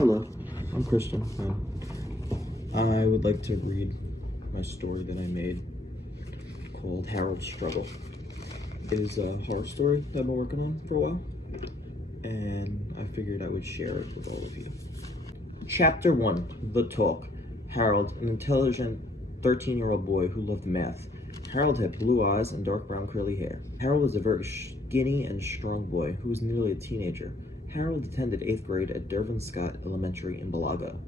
Hello, I'm Christian. I would like to read my story that I made called Harold's Struggle. It is a horror story that I've been working on for a while, and I figured I would share it with all of you. Chapter 1, The Talk. Harold, an intelligent 13-year-old boy who loved math. Harold had blue eyes and dark brown curly hair. Harold was a very skinny and strong boy who was nearly a teenager. Harold attended 8th grade at Dervin Scott Elementary in Balago.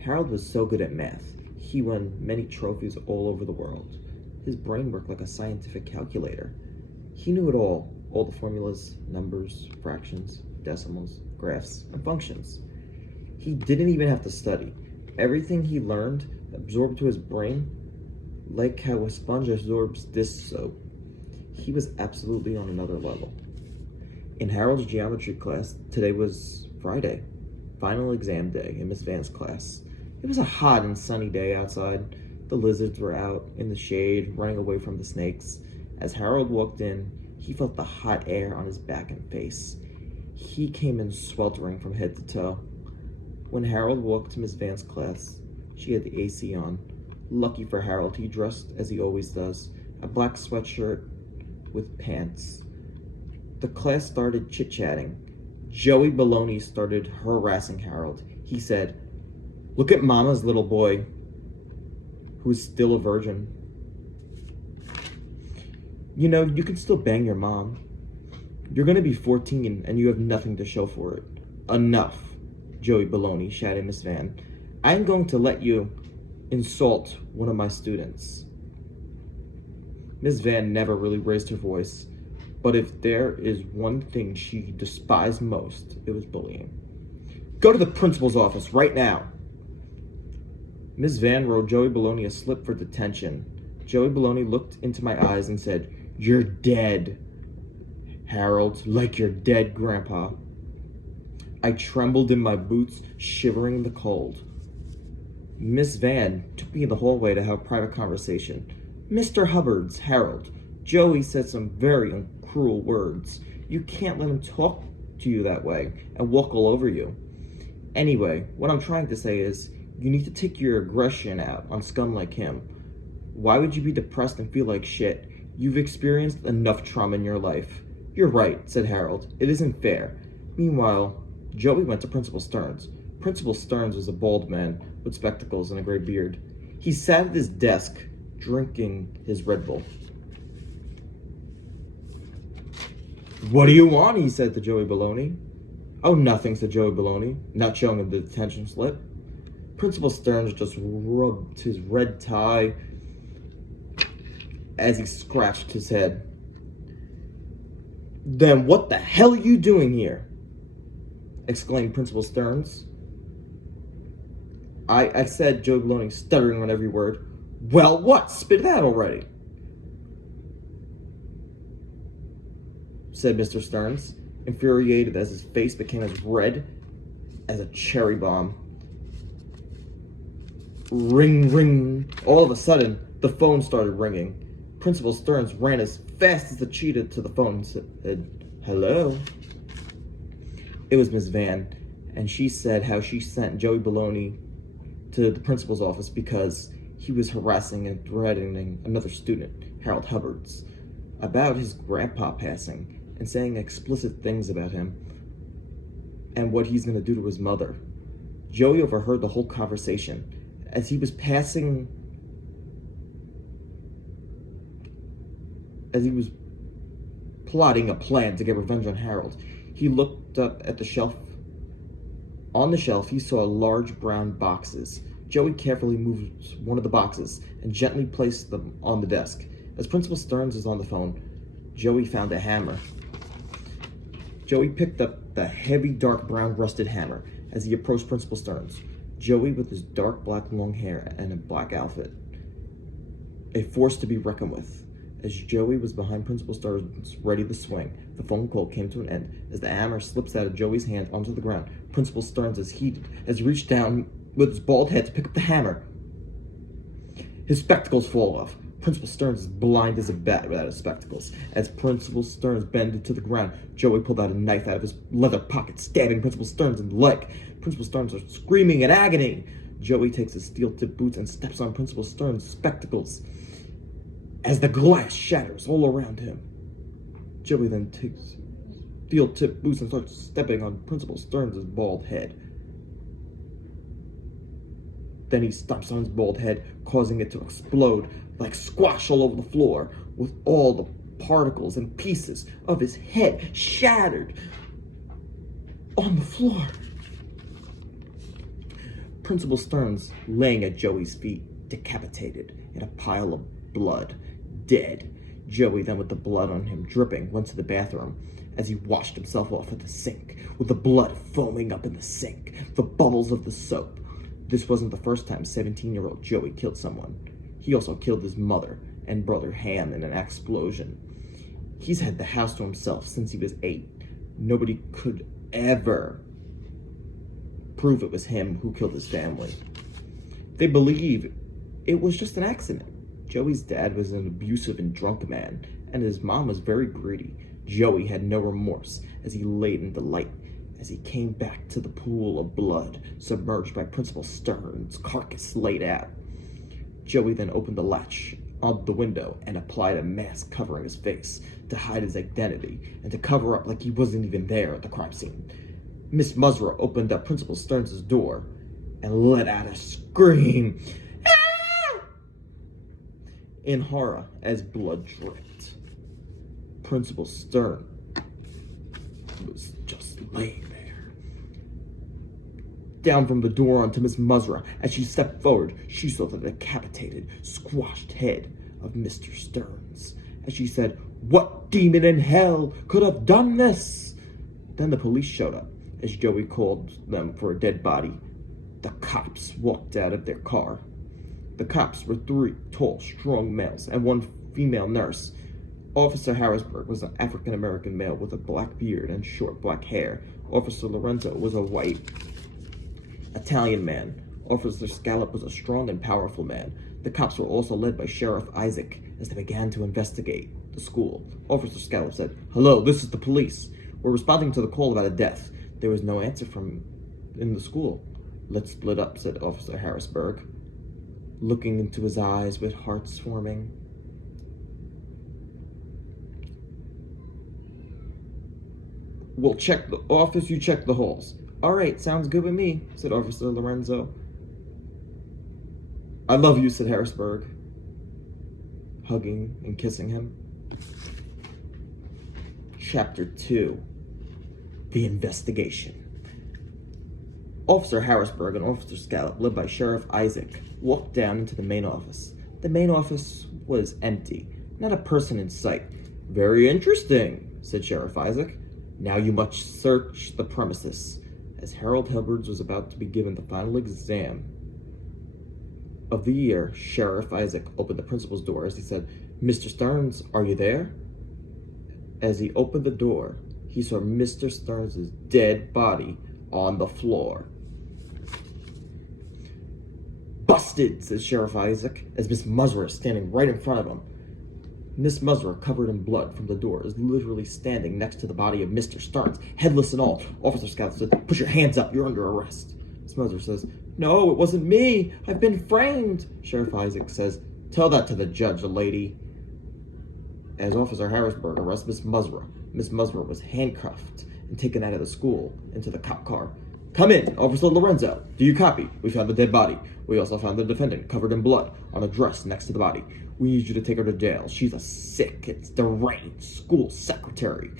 Harold was so good at math. He won many trophies all over the world. His brain worked like a scientific calculator. He knew it all the formulas, numbers, fractions, decimals, graphs, and functions. He didn't even have to study. Everything he learned absorbed to his brain like how a sponge absorbs dish soap. He was absolutely on another level. In Harold's geometry class, today was Friday, final exam day in Miss Van's class. It was a hot and sunny day outside. The lizards were out in the shade, running away from the snakes. As Harold walked in, he felt the hot air on his back and face. He came in sweltering from head to toe. When Harold walked to Miss Van's class, she had the AC on. Lucky for Harold, he dressed as he always does, a black sweatshirt with pants. The class started chit-chatting. Joey Baloney started harassing Harold. He said, "Look at Mama's little boy, who's still a virgin. You know, you can still bang your mom. You're gonna be 14 and you have nothing to show for it." "Enough," Joey Baloney shouted Miss Van. "I'm going to let you insult one of my students." Miss Van never really raised her voice, but if there is one thing she despised most, it was bullying. "Go to the principal's office right now." Miss Van wrote Joey Baloney a slip for detention. Joey Baloney looked into my eyes and said, "You're dead, Harold, like your dead grandpa." I trembled in my boots, shivering in the cold. Miss Van took me in the hallway to have a private conversation. "Mr. Hubbard's Harold, Joey said some very cruel words. You can't let him talk to you that way and walk all over you. Anyway, what I'm trying to say is, you need to take your aggression out on scum like him. Why would you be depressed and feel like shit? You've experienced enough trauma in your life." "You're right," said Harold. "It isn't fair." Meanwhile, Joey went to Principal Stearns. Principal Stearns was a bald man with spectacles and a gray beard. He sat at his desk, drinking his Red Bull. "What do you want?" he said to Joey Baloney. "Oh, nothing," said Joey Baloney, not showing him the detention slip. Principal Stearns just rubbed his red tie as he scratched his head. "Then what the hell are you doing here?" exclaimed Principal Stearns. I said, Joey Baloney, stuttering on every word. "Well, what? Spit it out already," said Mr. Stearns, infuriated as his face became as red as a cherry bomb. Ring, ring. All of a sudden, the phone started ringing. Principal Stearns ran as fast as the cheetah to the phone and said, "Hello?" It was Miss Van, and she said how she sent Joey Baloney to the principal's office because he was harassing and threatening another student, Harold Hubbard's, about his grandpa passing and saying explicit things about him and what he's going to do to his mother. Joey overheard the whole conversation. As he was plotting a plan to get revenge on Harold, he looked up at the shelf. On the shelf, he saw large brown boxes. Joey carefully moved one of the boxes and gently placed them on the desk. As Principal Stearns was on the phone, Joey found a hammer. Joey picked up the heavy, dark brown rusted hammer as he approached Principal Stearns. Joey, with his dark black long hair and a black outfit, a force to be reckoned with. As Joey was behind Principal Stearns, ready to swing, the phone call came to an end. As the hammer slips out of Joey's hand onto the ground, Principal Stearns is heated as he reached down with his bald head to pick up the hammer. His spectacles fall off. Principal Stearns is blind as a bat without his spectacles. As Principal Stearns bended to the ground, Joey pulled out a knife out of his leather pocket, stabbing Principal Stearns in the leg. Principal Stearns are screaming in agony. Joey takes his steel-tipped boots and steps on Principal Stearns' spectacles as the glass shatters all around him. Joey then takes steel-tipped boots and starts stepping on Principal Stearns' bald head. Then he stomps on his bald head, causing it to explode like squash all over the floor, with all the particles and pieces of his head shattered on the floor. Principal Stearns laying at Joey's feet, decapitated in a pile of blood, dead. Joey, then with the blood on him dripping, went to the bathroom. As he washed himself off at the sink, with the blood foaming up in the sink, the bubbles of the soap. This wasn't the first time 17-year-old Joey killed someone. He also killed his mother and brother Ham in an explosion. He's had the house to himself since he was 8. Nobody could ever prove it was him who killed his family. They believe it was just an accident. Joey's dad was an abusive and drunk man, and his mom was very greedy. Joey had no remorse as he laid in the light, as he came back to the pool of blood, submerged by Principal Stearns' carcass laid out. Joey then opened the latch on the window and applied a mask covering his face to hide his identity and to cover up like he wasn't even there at the crime scene. Miss Musra opened up Principal Stearns' door and let out a scream in horror as blood dripped. Principal Stearns was just laying there. Down from the door onto Miss Musra. As she stepped forward, she saw the decapitated, squashed head of Mr. Stearns. As she said, "What demon in hell could have done this?" Then the police showed up. As Joey called them for a dead body, the cops walked out of their car. The cops were 3 tall, strong males and 1 female nurse. Officer Harrisburg was an African-American male with a black beard and short black hair. Officer Lorenzo was a white Italian man. Officer Scallop was a strong and powerful man. The cops were also led by Sheriff Isaac as they began to investigate the school. Officer Scallop said, "Hello, this is the police. We're responding to the call about a death." There was no answer from in the school. "Let's split up," said Officer Harrisburg, looking into his eyes with hearts forming. "We'll check the office, you check the halls." "All right, sounds good with me," said Officer Lorenzo. "I love you," said Harrisburg, hugging and kissing him. Chapter 2. The Investigation. Officer Harrisburg and Officer Scallop, led by Sheriff Isaac, walked down into the main office. The main office was empty, not a person in sight. "Very interesting," said Sheriff Isaac. "Now you must search the premises." As Harold Edwards was about to be given the final exam of the year, Sheriff Isaac opened the principal's door as he said, "Mr. Stearns, are you there?" As he opened the door, he saw Mr. Stearns' dead body on the floor. "Busted," says Sheriff Isaac, as Miss Musra is standing right in front of him. Miss Musra, covered in blood from the door, is literally standing next to the body of Mr. Stearns, headless and all. Officer Scallop said, "Put your hands up, you're under arrest." Miss Musra says, "No, it wasn't me. I've been framed." Sheriff Isaac says, "Tell that to the judge, lady." As Officer Harrisburg arrests Miss Musra, Miss Musra was handcuffed and taken out of the school into the cop car. "Come in, Officer Lorenzo. Do you copy? We found the dead body. We also found the defendant covered in blood on a dress next to the body. We need you to take her to jail. She's a sick, it's deranged school secretary."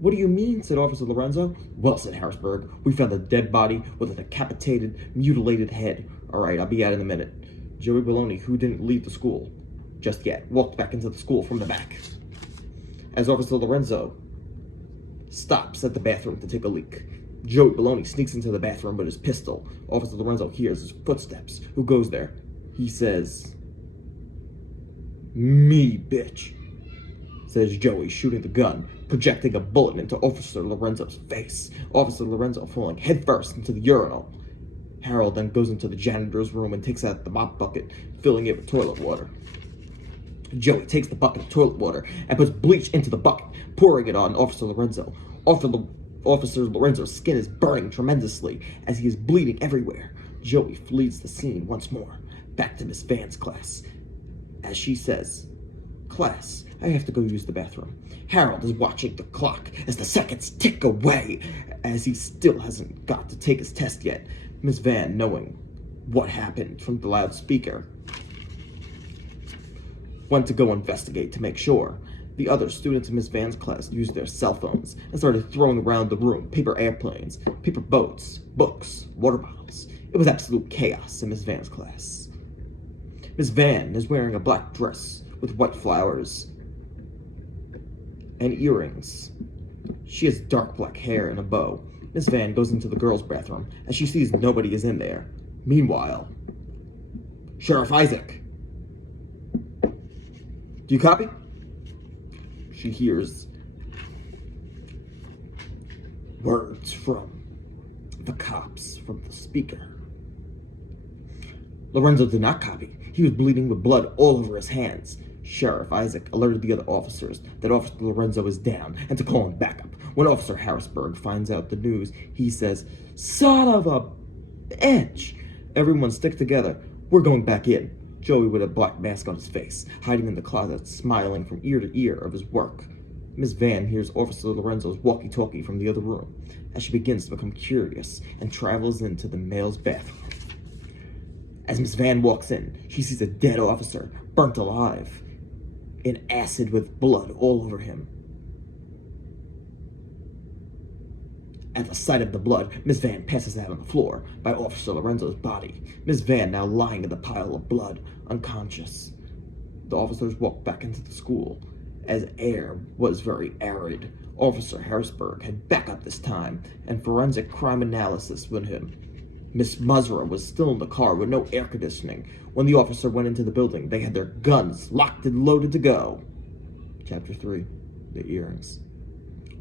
"What do you mean?" said Officer Lorenzo. "Well," said Harrisburg, "we found a dead body with a decapitated, mutilated head. All right, I'll be out in a minute." Joey Baloney, who didn't leave the school just yet, walked back into the school from the back. As Officer Lorenzo stops at the bathroom to take a leak, Joey Baloney sneaks into the bathroom with his pistol. Officer Lorenzo hears his footsteps. Who goes there? He says, "Me, bitch," says Joey, shooting the gun, projecting a bullet into Officer Lorenzo's face. Officer Lorenzo falling headfirst into the urinal. Harold then goes into the janitor's room and takes out the mop bucket, filling it with toilet water. Joey takes the bucket of toilet water and puts bleach into the bucket, pouring it on Officer Lorenzo. Officer Lorenzo's skin is burning tremendously as he is bleeding everywhere. Joey flees the scene once more, back to Miss Van's class. As she says, "Class, I have to go use the bathroom." Harold is watching the clock as the seconds tick away, as he still hasn't got to take his test yet. Miss Van, knowing what happened from the loudspeaker, went to go investigate to make sure. The other students in Miss Van's class used their cell phones and started throwing around the room paper airplanes, paper boats, books, water bottles. It was absolute chaos in Miss Van's class. Miss Van is wearing a black dress with white flowers and earrings. She has dark black hair and a bow. Miss Van goes into the girls' bathroom as she sees nobody is in there. Meanwhile, Sheriff Isaac. "Do you copy?" She hears words from the cops from the speaker. Lorenzo did not copy. He was bleeding with blood all over his hands. Sheriff Isaac alerted the other officers that Officer Lorenzo is down and to call him backup. When Officer Harrisburg finds out the news, he says, "Son of a bitch!" Everyone stick together. We're going back in. Joey with a black mask on his face, hiding in the closet, smiling from ear to ear of his work. Miss Van hears Officer Lorenzo's walkie-talkie from the other room as she begins to become curious and travels into the male's bathroom. As Miss Van walks in, she sees a dead officer, burnt alive, in acid with blood all over him. At the sight of the blood, Miss Van passes out on the floor by Officer Lorenzo's body. Miss Van now lying in the pile of blood, unconscious. The officers walk back into the school. As air was very arid, Officer Harrisburg had backup this time, and forensic crime analysis with him. Miss Musra was still in the car with no air conditioning. When the officer went into the building, they had their guns locked and loaded to go. Chapter 3, The Earrings.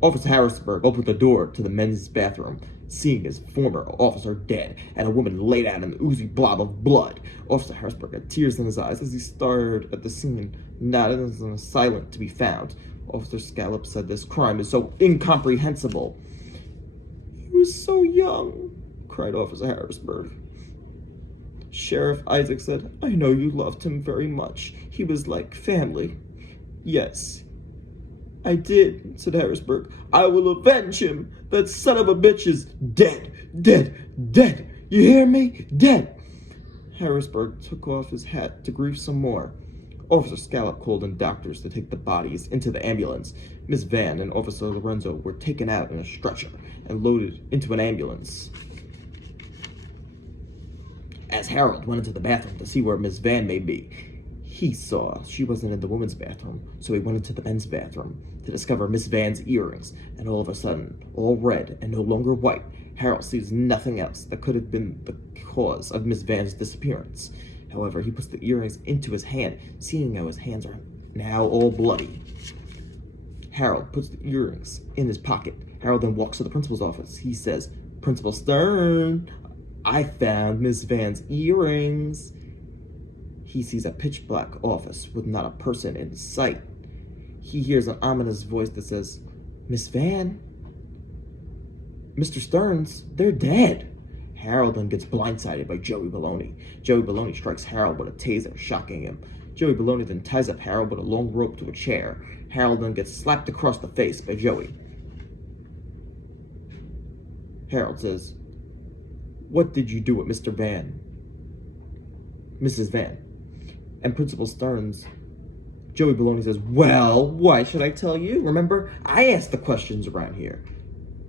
Officer Harrisburg opened the door to the men's bathroom, seeing his former officer dead and a woman laid out in an oozy blob of blood. Officer Harrisburg had tears in his eyes as he stared at the scene, not as a silent to be found. Officer Scallop said, "This crime is so incomprehensible." "He was so young," cried Officer Harrisburg. Sheriff Isaac said, "I know you loved him very much. He was like family." "Yes, I did," said Harrisburg. "I will avenge him. That son of a bitch is dead, dead, dead. You hear me? Dead." Harrisburg took off his hat to grieve some more. Officer Scallop called in doctors to take the bodies into the ambulance. Miss Van and Officer Lorenzo were taken out in a stretcher and loaded into an ambulance. As Harold went into the bathroom to see where Miss Van may be, he saw she wasn't in the women's bathroom, so he went into the men's bathroom to discover Miss Van's earrings, and all of a sudden, all red and no longer white, Harold sees nothing else that could have been the cause of Miss Van's disappearance. However, he puts the earrings into his hand, seeing how his hands are now all bloody. Harold puts the earrings in his pocket. Harold then walks to the principal's office. He says, "Principal Stern, I found Miss Van's earrings." He sees a pitch-black office with not a person in sight. He hears an ominous voice that says, "Miss Van, Mr. Stearns, they're dead." Harold then gets blindsided by Joey Baloney. Joey Baloney strikes Harold with a taser, shocking him. Joey Baloney then ties up Harold with a long rope to a chair. Harold then gets slapped across the face by Joey. Harold says, "What did you do with Mr. Van? Mrs. Van?" And Principal Stearns, Joey Baloney says, "Well, why should I tell you? Remember, I asked the questions around here."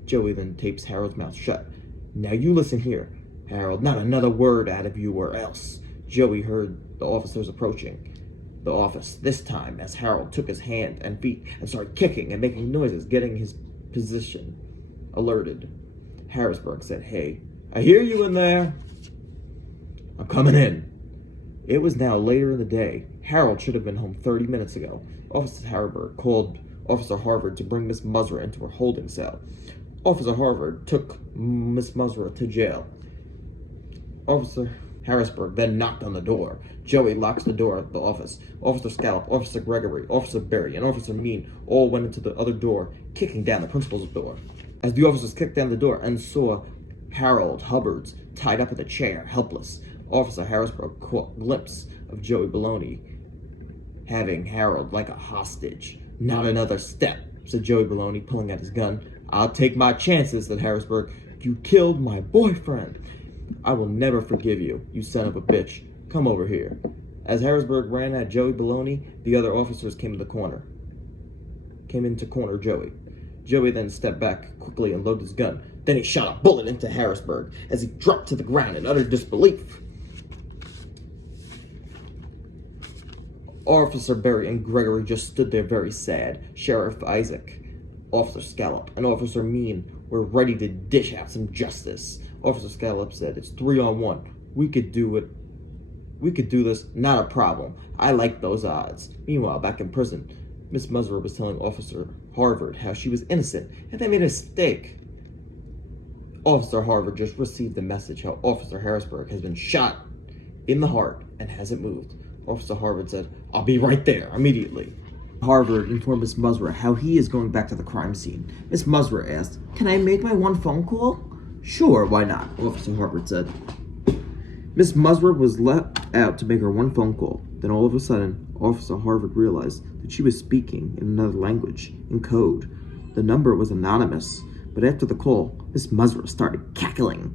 Joey then tapes Harold's mouth shut. "Now you listen here, Harold, not another word out of you or else." Joey heard the officers approaching the office, this time as Harold took his hand and feet and started kicking and making noises, getting his position alerted. Harrisburg said, "Hey, I hear you in there. I'm coming in." It was now later in the day. Harold should have been home 30 minutes ago. Officer Harrisburg called Officer Harvard to bring Miss Musra into her holding cell. Officer Harvard took Miss Musra to jail. Officer Harrisburg then knocked on the door. Joey locks the door of the office. Officer Scallop, Officer Gregory, Officer Berry, and Officer Mean all went into the other door, kicking down the principal's door. as the officers kicked down the door and saw Harold Hubbard tied up in a chair, helpless. Officer Harrisburg caught a glimpse of Joey Baloney having Harold like a hostage. "Not another step," said Joey Baloney, pulling out his gun. "I'll take my chances," said Harrisburg. "You killed my boyfriend. I will never forgive you, you son of a bitch. Come over here." As Harrisburg ran at Joey Baloney, the other officers came in to corner Joey. Joey then stepped back quickly and loaded his gun. Then he shot a bullet into Harrisburg as he dropped to the ground in utter disbelief. Officer Berry and Gregory just stood there very sad. Sheriff Isaac, Officer Scallop, and Officer Mean were ready to dish out some justice. Officer Scallop said, "It's 3-on-1. We could do it. We could do this, not a problem. I like those odds." Meanwhile, back in prison, Miss Musgrove was telling Officer Harvard how she was innocent and they made a mistake. Officer Harvard just received the message how Officer Harrisburg has been shot in the heart and hasn't moved. Officer Harvard said, "I'll be right there immediately." Harvard informed Miss Musgrove how he is going back to the crime scene. Miss Musgrove asked, "Can I make my one phone call?" "Sure, why not?" Officer Harvard said. Miss Musgrove was let out to make her one phone call. Then all of a sudden, Officer Harvard realized that she was speaking in another language, in code. The number was anonymous, but after the call, Miss Musgrove started cackling.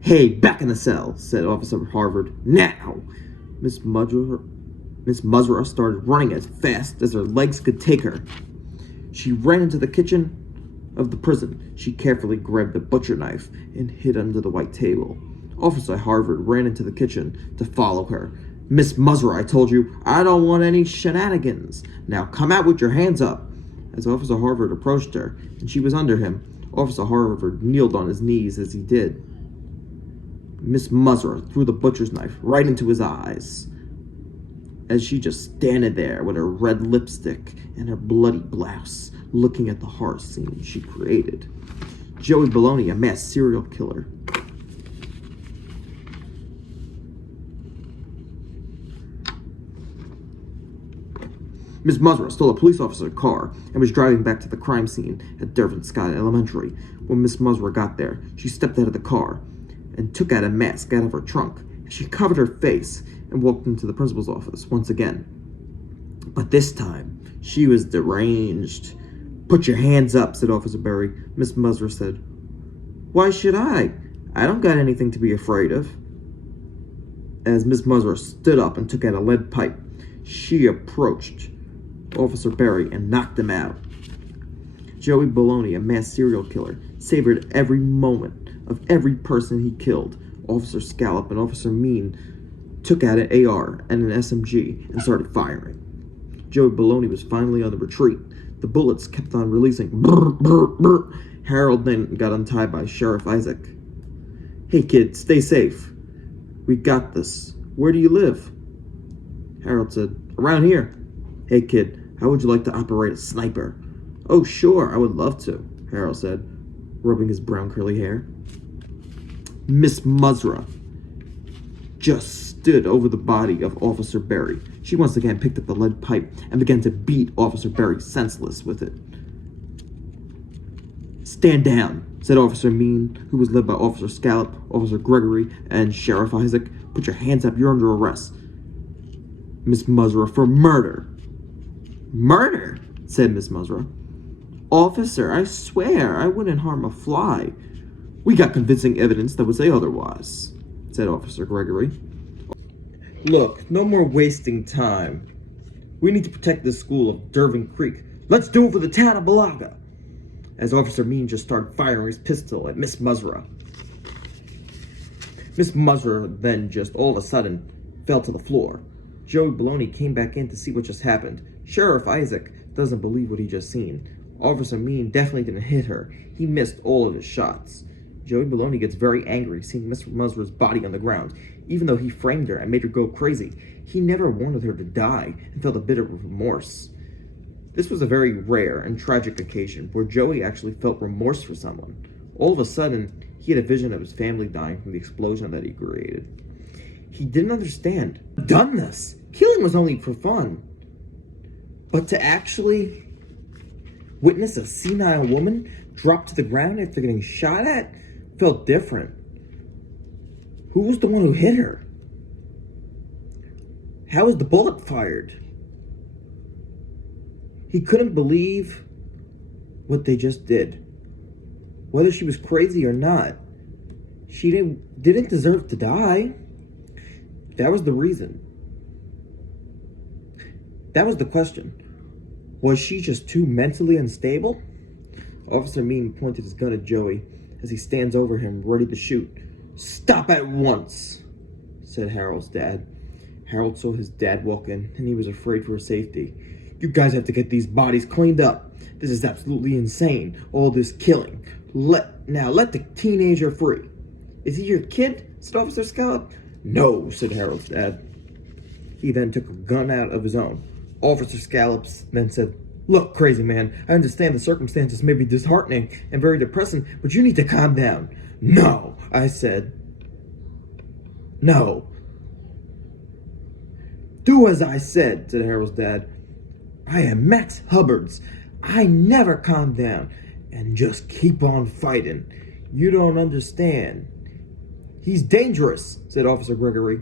"Hey, back in the cell," said Officer Harvard. "Now!" Miss Musgrove started running as fast as her legs could take her. She ran into the kitchen of the prison. She carefully grabbed the butcher knife and hid under the white table. Officer Harvard ran into the kitchen to follow her. "Miss Musgrove, I told you, I don't want any shenanigans. Now come out with your hands up." As Officer Harvard approached her, and she was under him, Officer Harvard kneeled on his knees as he did. Miss Musgrove threw the butcher's knife right into his eyes, as she just standing there with her red lipstick and her bloody blouse, looking at the horror scene she created. Joey Baloney, a mass serial killer. Miss Musgrove stole a police officer's car and was driving back to the crime scene at Dervin Scott Elementary. When Miss Musgrove got there, she stepped out of the car and took out a mask out of her trunk. She covered her face and walked into the principal's office once again. But this time, she was deranged. "Put your hands up," said Officer Berry. Miss Musgrove said, "Why should I? I don't got anything to be afraid of." As Miss Musgrove stood up and took out a lead pipe, she approached Officer Berry and knocked him out. Joey Baloney, a mass serial killer, savored every moment of every person he killed. Officer Scallop and Officer Mean took out an AR and an SMG and started firing. Joey Baloney was finally on the retreat. The bullets kept on releasing. Brr, brr, brr. Harold then got untied by Sheriff Isaac. "Hey kid, stay safe. We got this. Where do you live?" Harold said, "Around here." "Hey kid, how would you like to operate a sniper?" "Oh sure, I would love to," Harold said, rubbing his brown curly hair. Miss Musgrove just stood over the body of Officer Berry. She once again picked up the lead pipe and began to beat Officer Berry senseless with it. "Stand down," said Officer Mean, who was led by Officer Scallop, Officer Gregory, and Sheriff Isaac. "Put your hands up, you're under arrest." Miss Musgrove, "For murder." "Murder?" said Miss Musgrove. "Officer, I swear I wouldn't harm a fly." "We got convincing evidence that would say otherwise," said Officer Gregory. "Look, no more wasting time. We need to protect this school of Dervin Creek. Let's do it for the town of Balaga." As Officer Mean just started firing his pistol at Miss Musgrove. Miss Musgrove then just all of a sudden fell to the floor. Joey Baloney came back in to see what just happened. Sheriff Isaac doesn't believe what he just seen. Officer Mean definitely didn't hit her. He missed all of his shots. Joey Baloney gets very angry seeing Miss Musgrove's body on the ground. Even though he framed her and made her go crazy, he never wanted her to die and felt a bit of remorse. This was a very rare and tragic occasion where Joey actually felt remorse for someone. All of a sudden, he had a vision of his family dying from the explosion that he created. He didn't understand. Done this. Killing was only for fun. But to actually witness a senile woman Dropped to the ground after getting shot at? Felt different. Who was the one who hit her? How was the bullet fired? He couldn't believe what they just did. Whether she was crazy or not, she didn't deserve to die. That was the reason. That was the question. Was she just too mentally unstable? Officer Mean pointed his gun at Joey as he stands over him, ready to shoot. "Stop at once," said Harold's dad. Harold saw his dad walk in, and he was afraid for his safety. "You guys have to get these bodies cleaned up. This is absolutely insane, all this killing. Let the teenager free." "Is he your kid?" said Officer Scallop. "No," said Harold's dad. He then took a gun out of his own. Officer Scallop then said, "Look, crazy man, I understand the circumstances may be disheartening and very depressing, but you need to calm down." "No," I said. "No." "Do as I said," said Harold's dad. "I am Max Hubbards. I never calm down and just keep on fighting. You don't understand." "He's dangerous," said Officer Gregory.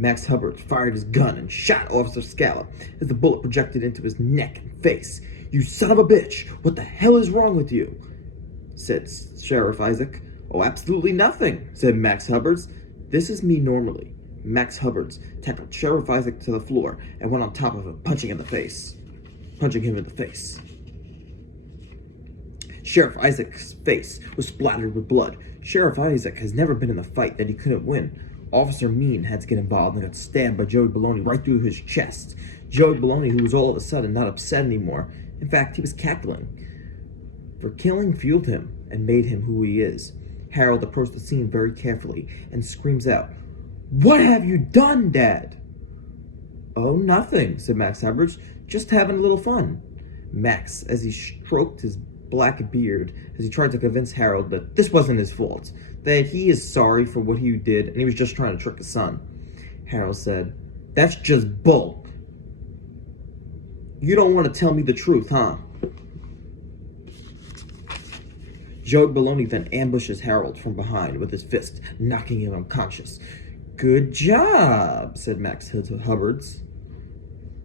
Max Hubbard fired his gun and shot Officer Scallop as the bullet projected into his neck and face. "You son of a bitch! What the hell is wrong with you?" said Sheriff Isaac. "Oh, absolutely nothing," said Max Hubbards. "This is me normally." Max Hubbards tackled Sheriff Isaac to the floor and went on top of him, punching him in the face. Sheriff Isaac's face was splattered with blood. Sheriff Isaac has never been in a fight that he couldn't win. Officer Mean had to get involved and got stabbed by Joey Baloney right through his chest. Joey Baloney, who was all of a sudden not upset anymore. In fact, he was cackling. For killing fueled him and made him who he is. Harold approached the scene very carefully and screams out, "What have you done, Dad?" "Oh, nothing," said Max Hubbards. "Just having a little fun." Max, as he stroked his black beard, as he tried to convince Harold that this wasn't his fault, that he is sorry for what he did and he was just trying to trick his son. Harold said, "That's just bull. You don't want to tell me the truth, huh?" Joey Baloney then ambushes Harold from behind with his fist, knocking him unconscious. "Good job," said Max Hubbards,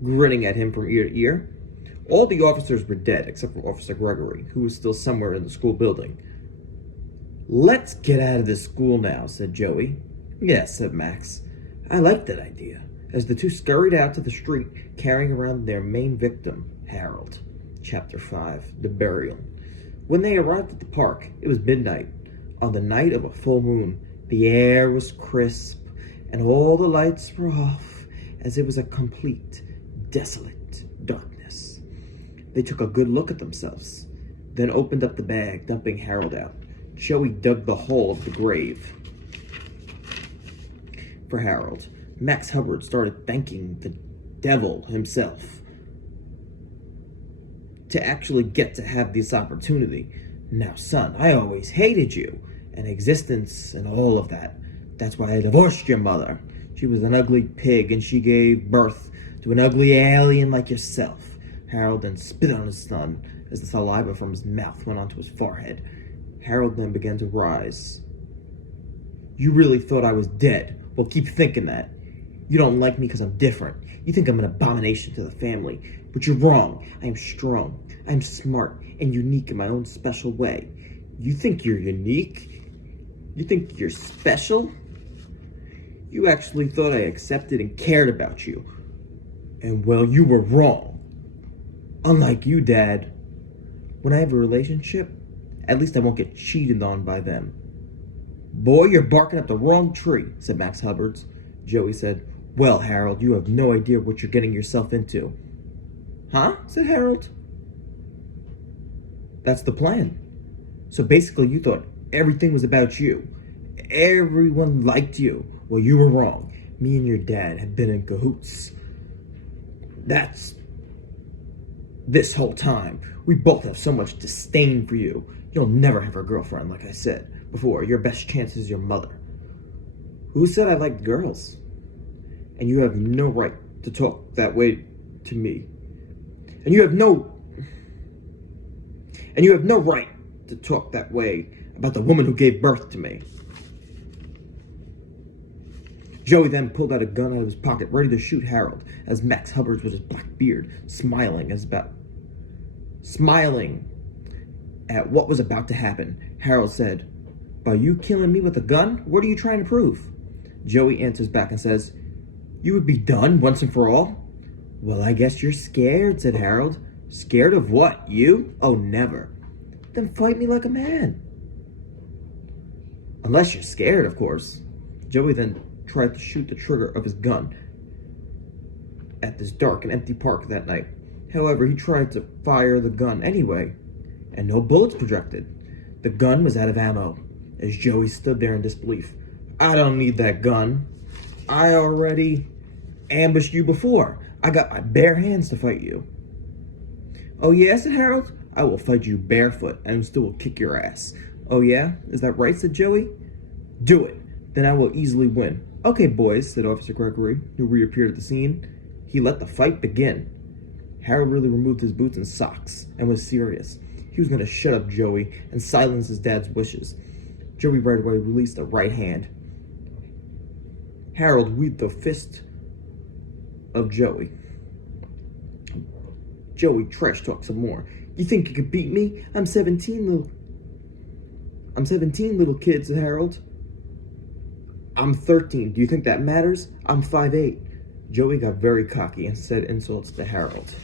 grinning at him from ear to ear. All the officers were dead except for Officer Gregory, who was still somewhere in the school building. "Let's get out of this school now," said Joey. "Yes," said Max. "I like that idea," as the two scurried out to the street, carrying around their main victim, Harold. Chapter 5, The Burial. When they arrived at the park, it was midnight. On the night of a full moon, the air was crisp, and all the lights were off, as it was a complete, desolate darkness. They took a good look at themselves, then opened up the bag, dumping Harold out. Joey dug the hole of the grave for Harold. Max Hubbard started thanking the devil himself to actually get to have this opportunity. "Now, son, I always hated you and existence and all of that. That's why I divorced your mother. She was an ugly pig and she gave birth to an ugly alien like yourself." Harold then spit on his son as the saliva from his mouth went onto his forehead. Harold then began to rise. "You really thought I was dead? Well, keep thinking that. You don't like me because I'm different. You think I'm an abomination to the family. But you're wrong. I am strong. I am smart and unique in my own special way. You think you're unique? You think you're special? You actually thought I accepted and cared about you. And well, you were wrong. Unlike you, Dad. When I have a relationship, at least I won't get cheated on by them." "Boy, you're barking up the wrong tree," said Max Hubbards. Joey said, "Well, Harold, you have no idea what you're getting yourself into." "Huh?" said Harold. "That's the plan. So basically you thought everything was about you. Everyone liked you. Well, you were wrong. Me and your dad have been in cahoots. That's this whole time. We both have so much disdain for you. You'll never have a girlfriend, like I said before. Your best chance is your mother." "Who said I liked girls? And you have no right to talk that way to me. And you have no right to talk that way about the woman who gave birth to me." Joey then pulled out a gun out of his pocket, ready to shoot Harold, as Max Hubbard with his black beard, smiling at what was about to happen. Harold said, "By you killing me with a gun, what are you trying to prove?" Joey answers back and says, "You would be done once and for all." "Well, I guess you're scared," said Harold. "Scared of what? You? Oh, never." "Then fight me like a man." "Unless you're scared, of course." Joey then tried to shoot the trigger of his gun at this dark and empty park that night. However, he tried to fire the gun anyway, and no bullets projected. The gun was out of ammo, as Joey stood there in disbelief. "I don't need that gun. I already ambushed you before. I got my bare hands to fight you." "Oh yeah," said Harold. "I will fight you barefoot and still will kick your ass." "Oh yeah? Is that right?" said Joey. "Do it. Then I will easily win." "Okay, boys," said Officer Gregory, who reappeared at the scene. He let the fight begin. Harold really removed his boots and socks and was serious. He was going to shut up Joey and silence his dad's wishes. Joey right away released a right hand. Harold weaved the fist of Joey. Joey trash talked some more. "You think you could beat me? I'm 17, little kid," said Harold. "I'm 13. Do you think that matters? I'm 5'8". Joey got very cocky and said insults to Harold.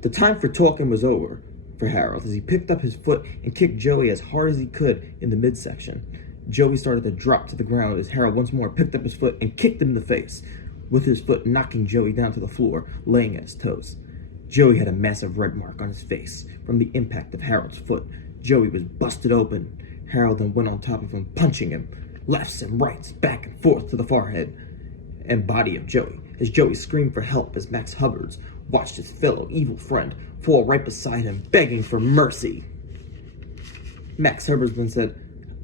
The time for talking was over for Harold as he picked up his foot and kicked Joey as hard as he could in the midsection. Joey started to drop to the ground as Harold once more picked up his foot and kicked him in the face, with his foot knocking Joey down to the floor, laying at his toes. Joey had a massive red mark on his face from the impact of Harold's foot. Joey was busted open. Harold then went on top of him, punching him lefts and rights, back and forth to the forehead and body of Joey, as Joey screamed for help as Max Hubbard watched his fellow evil friend fall right beside him, begging for mercy. Max Hubbard then said,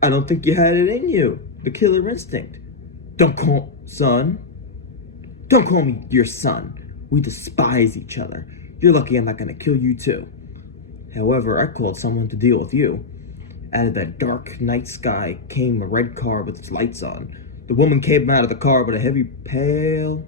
"I don't think you had it in you, the killer instinct." Don't call me your son. We despise each other. You're lucky I'm not going to kill you too." However, I called someone to deal with you. Out of that dark night sky came a red car with its lights on. The woman came out of the car with a heavy pale...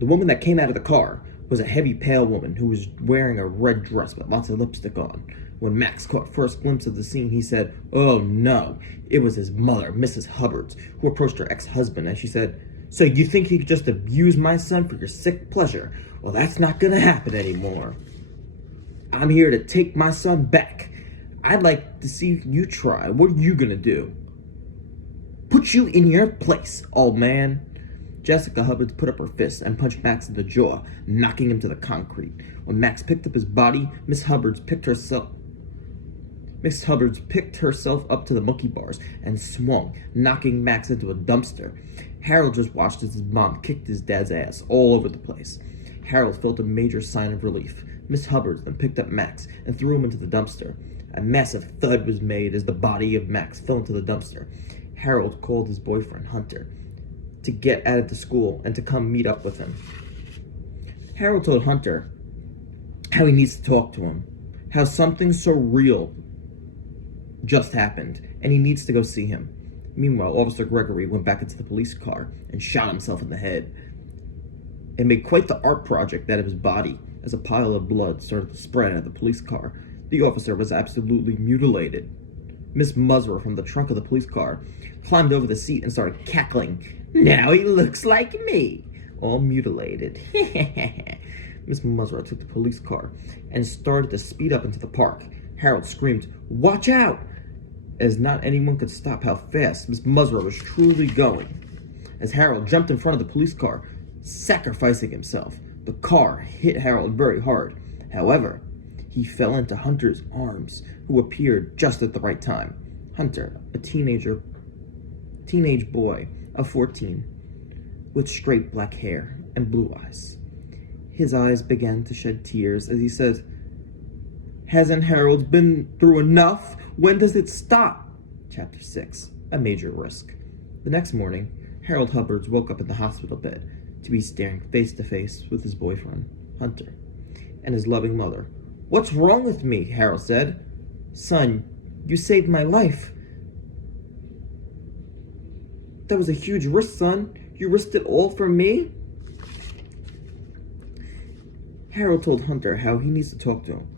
The woman that came out of the car was a heavy, pale woman who was wearing a red dress with lots of lipstick on. When Max caught first glimpse of the scene, he said, "Oh no." It was his mother, Mrs. Hubbard, who approached her ex-husband, and she said, "So you think you could just abuse my son for your sick pleasure? Well, that's not gonna happen anymore. I'm here to take my son back. I'd like to see you try. What are you gonna do?" "Put you in your place, old man." Jessica Hubbard put up her fist and punched Max in the jaw, knocking him to the concrete. When Max picked up his body, Miss Hubbard picked herself up to the monkey bars and swung, knocking Max into a dumpster. Harold just watched as his mom kicked his dad's ass all over the place. Harold felt a major sign of relief. Miss Hubbard then picked up Max and threw him into the dumpster. A massive thud was made as the body of Max fell into the dumpster. Harold called his boyfriend, Hunter, to get out of the school and to come meet up with him. Harold told Hunter how he needs to talk to him, how something so real just happened, and he needs to go see him. Meanwhile, Officer Gregory went back into the police car and shot himself in the head. It made quite the art project out of his body as a pile of blood started to spread out of the police car. The officer was absolutely mutilated. Miss Musser from the trunk of the police car climbed over the seat and started cackling. "Now he looks like me, all mutilated." Miss Musser took the police car and started to speed up into the park. Harold screamed, "Watch out!" as not anyone could stop how fast Miss Musser was truly going. As Harold jumped in front of the police car, sacrificing himself, the car hit Harold very hard. However, he fell into Hunter's arms, who appeared just at the right time. Hunter, a teenage boy of 14, with straight black hair and blue eyes. His eyes began to shed tears as he said, "Hasn't Harold been through enough? When does it stop?" Chapter 6, A Major Risk. The next morning, Harold Hubbard woke up in the hospital bed to be staring face to face with his boyfriend, Hunter, and his loving mother, What's wrong with me? Harold said. Son, you saved my life. That was a huge risk, son. You risked it all for me? Harold told Hunter how he needs to talk to him.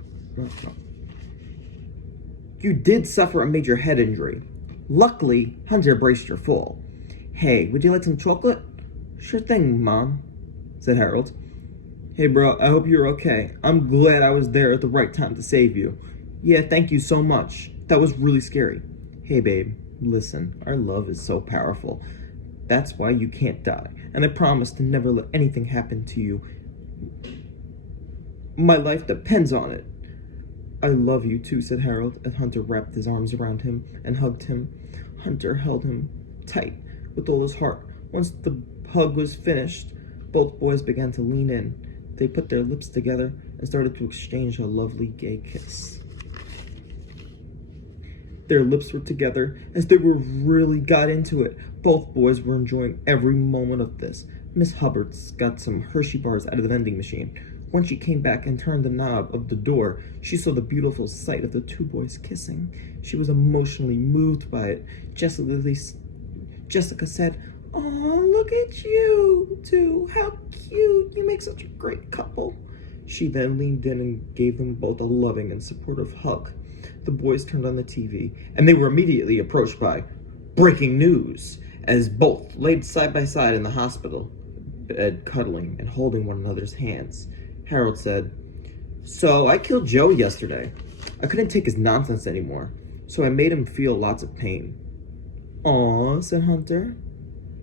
You did suffer a major head injury. Luckily, Hunter braced your fall. Hey, would you like some chocolate? Sure thing, Mom, said Harold. Hey, bro, I hope you're okay. I'm glad I was there at the right time to save you. Yeah, thank you so much. That was really scary. Hey, babe, listen, our love is so powerful. That's why you can't die, and I promise to never let anything happen to you. My life depends on it. I love you too, said Harold, as Hunter wrapped his arms around him and hugged him. Hunter held him tight with all his heart. Once the hug was finished, both boys began to lean in. They put their lips together and started to exchange a lovely gay kiss. Their lips were together as they really got into it. Both boys were enjoying every moment of this. Miss Hubbard's got some Hershey bars out of the vending machine. When she came back and turned the knob of the door, she saw the beautiful sight of the two boys kissing. She was emotionally moved by it. Jessica said, "Aw, look at you two. How cute. You make such a great couple." She then leaned in and gave them both a loving and supportive hug. The boys turned on the TV, and they were immediately approached by breaking news, as both laid side by side in the hospital bed, cuddling and holding one another's hands. Harold said, "So I killed Joey yesterday. I couldn't take his nonsense anymore, so I made him feel lots of pain." "Aw," said Hunter.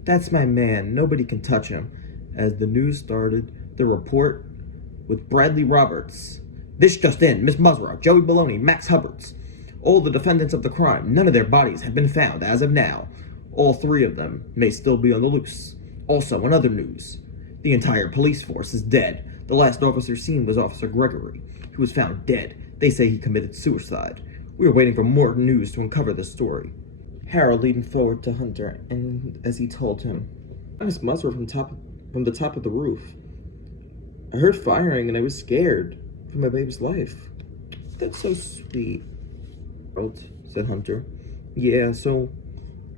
"That's my man. Nobody can touch him." As the news started, the report with Bradley Roberts. This just in, Miss Musra, Joey Baloney, Max Hubbards. All the defendants of the crime, none of their bodies have been found as of now. All three of them may still be on the loose. Also, in other news, the entire police force is dead. The last officer seen was Officer Gregory, who was found dead. They say he committed suicide. We are waiting for more news to uncover this story. Harold leaned forward to Hunter, and as he told him, "Miss Musra from the top of the roof. I heard firing and I was scared for my baby's life." "That's so sweet," Harold said Hunter. "Yeah, so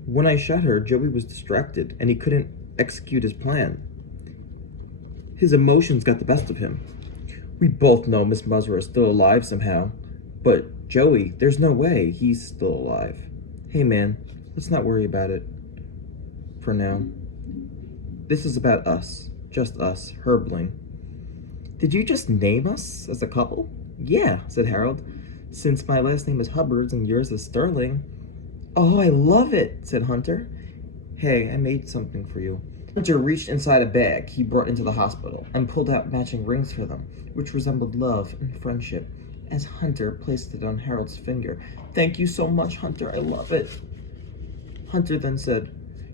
when I shot her, Joey was distracted and he couldn't execute his plan. His emotions got the best of him. We both know Miss Musra is still alive somehow, but Joey, there's no way he's still alive. Hey man, let's not worry about it for now. This is about us, just us, Herbling." "Did you just name us as a couple?" "Yeah," said Harold, "since my last name is Hubbards and yours is Sterling." "Oh, I love it," said Hunter. "Hey, I made something for you." Hunter reached inside a bag he brought into the hospital and pulled out matching rings for them, which resembled love and friendship, as Hunter placed it on Harold's finger. "Thank you so much, Hunter. I love it." Hunter then said,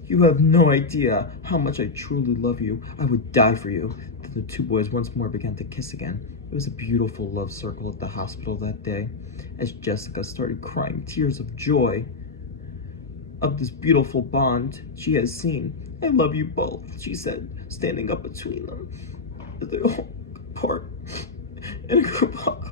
"You have no idea how much I truly love you. I would die for you." The two boys once more began to kiss again. It was a beautiful love circle at the hospital that day, as Jessica started crying tears of joy of this beautiful bond she has seen. "I love you both," she said, standing up between them as they all apart in a group hug.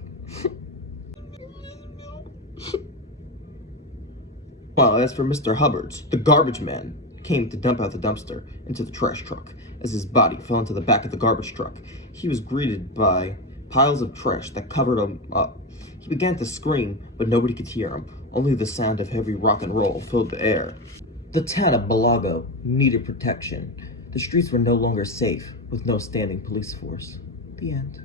Well, as for Mr. Hubbard's, the garbage man came to dump out the dumpster into the trash truck. As his body fell into the back of the garbage truck, he was greeted by piles of trash that covered him up. He began to scream, but nobody could hear him. Only the sound of heavy rock and roll filled the air. The town of Balago needed protection. The streets were no longer safe, with no standing police force. The end.